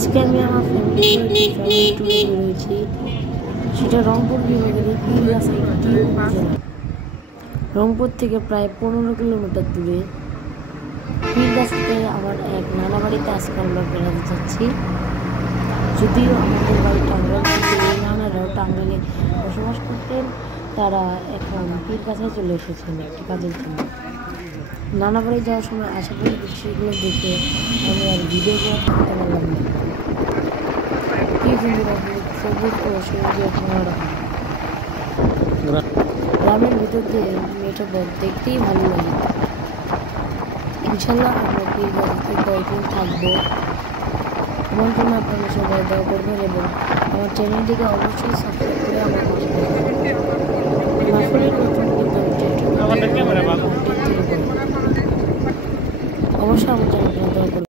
আজকে আমি আমার ফ্যামিলি ট্যুরে বেরোয়েছি, সেটা রংপুর বিভাগের পীরগাছা একটি উপজেলা। রংপুর থেকে প্রায় 15 কিলোমিটার দূরে পীরগাছাতে আমার এক নানা বাড়িতে আজকে আমরা বেড়াতে যাচ্ছি। যদিও আমাদের বাড়ি টাঙ্গাইল, কিন্তু এই নানারাও টাঙ্গাইলে বসবাস করতেন, তারা এখন পীরগাছায় চলে এসেছেন একটি কাজের জন্য। নানা বাড়ি যাওয়ার সময় আশেপাশের দৃশ্যগুলো দেখে আমি আর ভিডিও করে থাকতে পারলাম না। কি সুন্দর সবুজ ও সবুজের মনোরম গ্রামের ভিতর দিয়ে মেঠো পথ দেখতেই ভালো লাগে। ইনশাল্লাহ আমরা পীরগাছাতে কয়েকদিন থাকবো। আমার জন্য আপনারা সবাই দোয়া করবেন এবং আমার চ্যানেলটিকে অবশ্যই সাবস্ক্রাইব করে আমার পাশে থাকবেন। অবশ্যই আমার জন্য দোয়া করবেন।